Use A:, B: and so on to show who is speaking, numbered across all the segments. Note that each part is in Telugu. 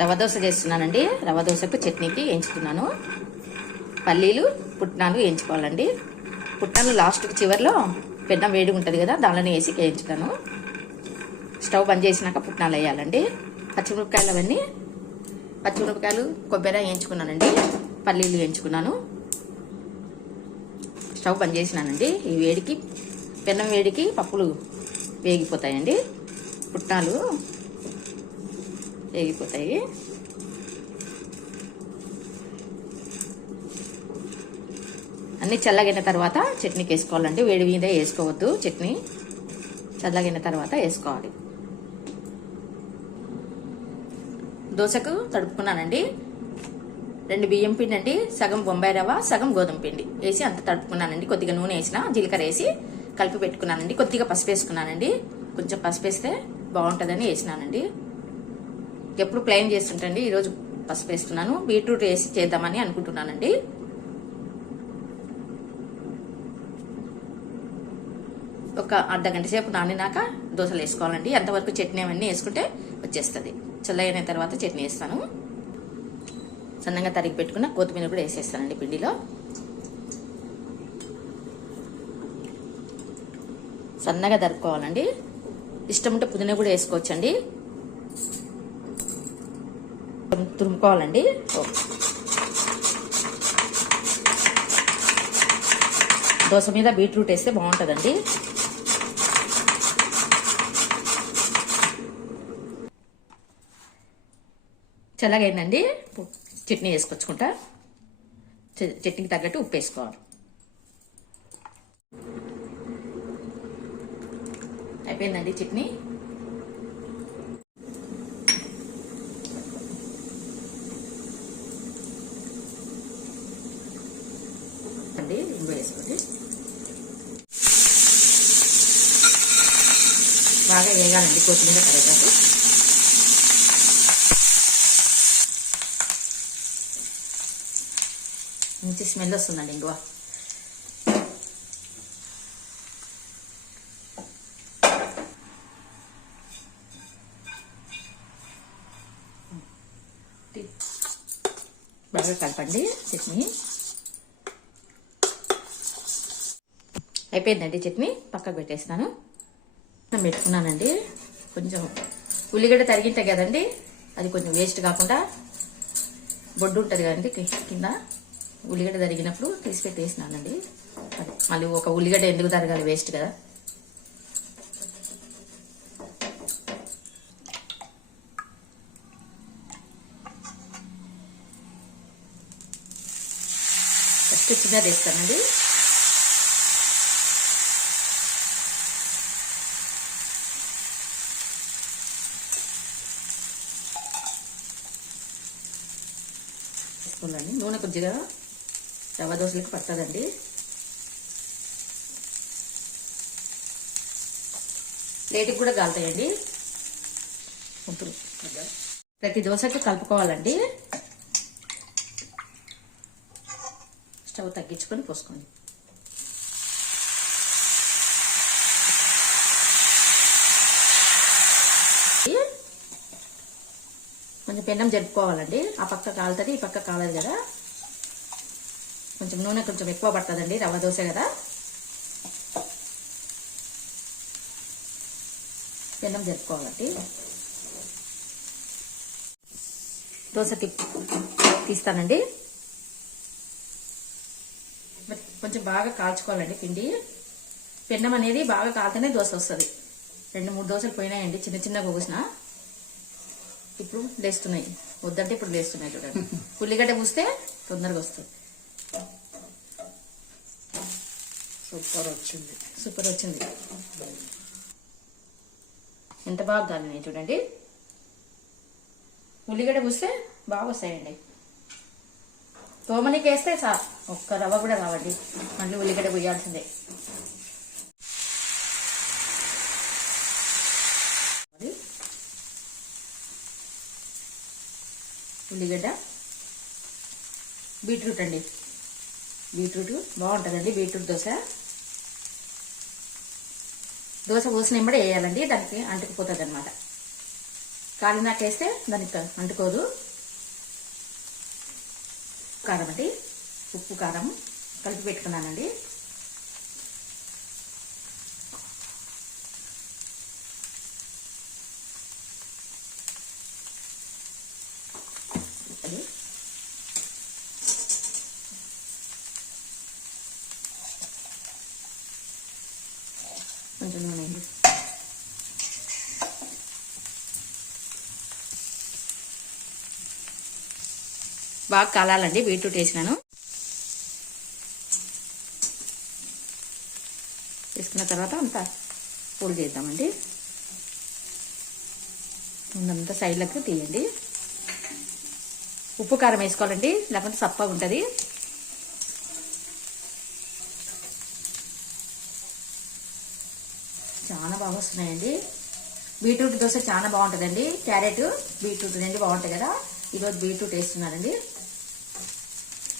A: రవ దోశ చేస్తున్నానండి. రవ దోశకు చట్నీకి ఎంచుకున్నాను పల్లీలు పుట్నాలు వేయించుకోవాలండి. పుట్నాలు లాస్ట్కి చివరిలో పెన్నం వేడిగా ఉంటుంది కదా దానిలోనే వేసి వేయించుతాను. స్టవ్ బంద్ చేసినాక పుట్నాలు వేయాలండి. పచ్చిమిరపకాయలు అవన్నీ పచ్చిమిరపకాయలు కొబ్బరి వేయించుకున్నానండి. పల్లీలు వేయించుకున్నాను. స్టవ్ బంద్ చేసినానండి. ఈ వేడికి పెన్నం వేడికి పప్పులు వేగిపోతాయండి. పుట్నాలు వేగిపోతాయి అన్నీ చల్లగిన తర్వాత చట్నీకి వేసుకోవాలండి వేడి మీద వేసుకోవద్దు చట్నీ. చల్లగిన తర్వాత వేసుకోవాలి. దోశకు తడుపుకున్నానండి. రెండు బియ్యం పిండి అండి సగం బొంబాయి రవ్వ సగం గోధుమ పిండి. వేసి అంత తడుపుకున్నానండి. కొద్దిగా నూనె వేసిన జీలకర్ర వేసి కలిపి పెట్టుకున్నానండి. కొద్దిగా పసుపు వేసుకున్నానండి. కొంచెం పసుపు వేస్తే బాగుంటుందని వేసినానండి. ఎప్పుడు ప్లెయిన్ చేస్తుంటండి. ఈరోజు పసుపు వేస్తున్నాను. బీట్రూట్ వేసి చేద్దామని అనుకుంటున్నానండి. ఒక అర్ధ గంట సేపు నానినాక దోశలు వేసుకోవాలండి. అంతవరకు చట్నీ అవన్నీ వేసుకుంటే వచ్చేస్తుంది. చల్లగైన తర్వాత చట్నీ వేస్తాను. సన్నగా తరిగి పెట్టుకున్న కొత్తిమీర కూడా వేసేస్తానండి పిండిలో. సన్నగా తరుక్కోవాలండి. ఇష్టం ఉంటే పుదీనా కూడా వేసుకోవచ్చండి. తురుముకోవాలండి. దోశ మీద బీట్రూట్ వేస్తే బాగుంటుందండి. చల్లగైందండి. చట్నీ వేసుకొచ్చుకుంటా. చట్నీకి తగ్గట్టు ఉప్పు వేసుకోవాలి. అయిపోయిందండి చట్నీ. అండి ఇంగు వేసుకోండి. బాగా వేగాలండి కొత్తిమీర కరివేపాకు. మంచి స్మెల్ వస్తుందండి ఇంగువ. బాగా కలపండి చట్నీ. అయిపోయిందండి చట్నీ. పక్కకు పెట్టేస్తాను. పెట్టుకున్నానండి. కొంచెం ఉల్లిగడ్డ తరిగింటే కదండి అది కొంచెం వేస్ట్ కాకుండా బొడ్డు ఉంటుంది కదండి కింద ఉల్లిగడ్డ తరిగినప్పుడు తీసి పెట్టేసినానండి. మళ్ళీ ఒక ఉల్లిగడ్డ ఎందుకు తరగాలి వేస్ట్ కదా. ఫస్ట్ చిన్నది వేస్తానండి. వేసుకోవాలండి. నూనె కొద్దిగా రవ్వ దోశలకి పట్టదండి. ప్లేట్కి కూడా కాలుతాయండి ఇప్పుడు ప్రతి దోశకి కలుపుకోవాలండి. స్టవ్ తగ్గించుకొని పోసుకోండి. కొంచెం పెన్నం జరుపుకోవాలండి. ఆ పక్క కాలుతుంది ఈ పక్క కాలదు కదా. కొంచెం నూనె కొంచెం ఎక్కువ పడుతుందండి రవ్వ దోశ కదా. పెన్నం జరుపుకోవాలండి. దోశ తీస్తానండి. కొంచెం బాగా కాల్చుకోవాలండి పిండి. పెన్నం అనేది బాగా కాలితేనే దోశ వస్తుంది. రెండు మూడు దోశలు పోయినాయండి చిన్న చిన్నగా పోసిన. ఇప్పుడు లేస్తున్నాయి. వద్దంటే ఇప్పుడు లేస్తున్నాయి చూడండి. ఉల్లిగడ్డ పూస్తే తొందరగా వస్తుంది
B: సూపర్ వచ్చింది.
A: సూపర్ వచ్చింది. ఎంత బాగా కాలినాయి చూడండి. ఉల్లిగడ్డ పూస్తే బాగా వస్తాయండి. తోమనికి వేస్తే సా ఒక్క రవ్వ కూడా రావండి. మళ్ళీ ఉల్లిగడ్డ పోయాల్సిందే ఉల్లిగడ్డ బీట్రూట్ అండి. బీట్రూట్ బాగుంటుందండి బీట్రూట్ దోశ. దోశ పోసిన ఎంబడే వేయాలండి దానికి అంటుకుపోతుంది అనమాట కాలినాక వేస్తే దానికి అంటుకోదు. కారం అండి ఉప్పు కారం కలిపి పెట్టుకున్నానండి అది కొంచెం నూనె వేయండి. బాగా కలాలండి బీట్రూట్ వేసినాను. వేసుకున్న తర్వాత అంతా పొడి చేద్దామండి. ముందంతా సైడ్లకు తీయండి. ఉప్పు కారం వేసుకోవాలండి లేకపోతే సప్పగా ఉంటుంది. చాలా బాగా వస్తున్నాయండి. బీట్రూట్ దోశ చాలా బాగుంటుందండి. క్యారెట్ బీట్రూట్ రెండు బాగుంటాయి కదా. ఈరోజు బీట్రూట్ వేస్తున్నారండి.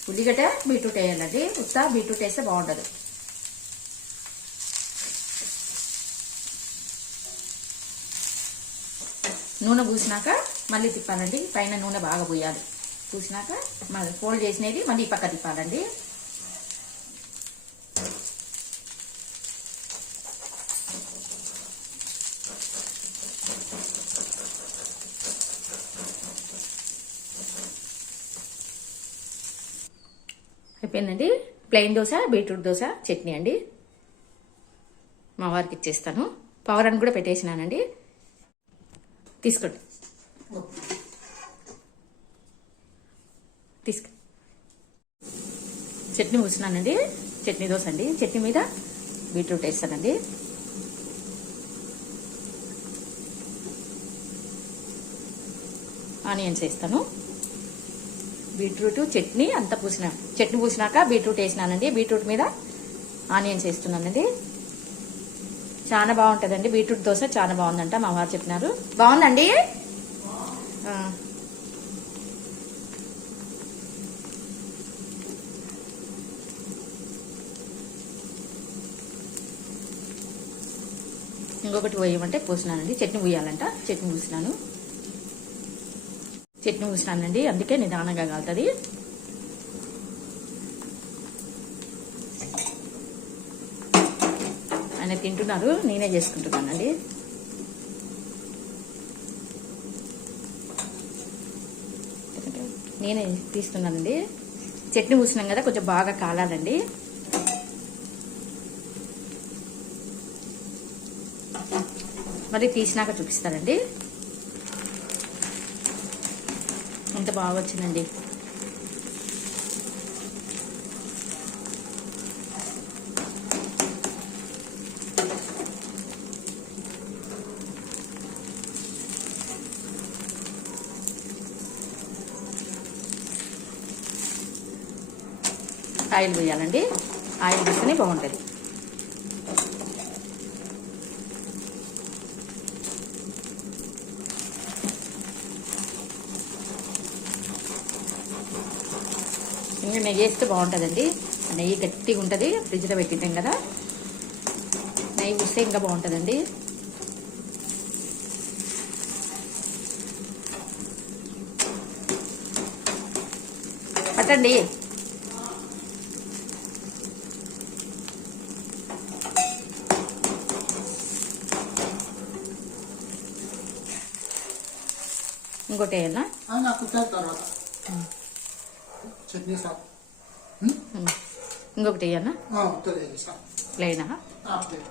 A: ఉల్లిగడ్డ బీట్రూట్ వేయాలండి. ఉత్త బీట్రూట్ వేస్తే బాగుండదు. నూనె పూసినాక మళ్ళీ తిప్పాలండి. పైన నూనె బాగా పోయాలి. పూసినాక మళ్ళీ ఫోల్డ్ చేసినది మళ్ళీ ఈ పక్క తిప్పాలండి. అయిపోయిందండి. ప్లెయిన్ దోశ బీట్రూట్ దోశ చట్నీ అండి. మా వారికి ఇచ్చేస్తాను. పవర్ అని కూడా పెట్టేసినానండి. తీసుకోండి. తీసుకు. చట్నీ పూసినానండి చట్నీ దోశ అండి. చట్నీ మీద బీట్రూట్ వేస్తానండి. ఆనియన్స్ వేస్తాను. బీట్రూట్ చట్నీ అంతా పూసిన. చట్నీ పూసినాక బీట్రూట్ వేసినానండి. బీట్రూట్ మీద ఆనియన్స్ వేస్తున్నానండి. చాలా బాగుంటుందండి. బీట్రూట్ దోశ చాలా బాగుందంట మా వారు చెప్పినారు. బాగుందండి? ఇంకొకటి పోయమంటే పోసినానండి. చట్నీ పోయాలంట. చట్నీ పూసినాను. చట్నీ పూసినానండి అందుకే నిదానంగా కాలుతుంది. ఆయన తింటున్నారు. నేనే చేసుకుంటున్నానండి. నేనే తీస్తున్నానండి. చట్నీ పూసినాం కదా కొంచెం బాగా కాలాలండి. మళ్ళీ తీసినాక చూపిస్తానండి. ఎంత బాగా వచ్చిందండి. ఆయిల్ వేయాలండి. ఆయిల్ వేస్తేనే బాగుంటుంది. ఇంకా నెయ్యి వేస్తే బాగుంటుందండి. నెయ్యి గట్టిగా ఉంటుంది ఫ్రిడ్జ్లో పెట్టిద్దాం కదా. నెయ్యి పూస్తే ఇంకా బాగుంటుందండి. పట్టండి. ఇంకోటి వేయాలా
B: నాకు తర్వాత. చట్నీ సార్
A: ఇంకొకటి
B: సార్
A: ప్లెయినా?
B: ప్లేట్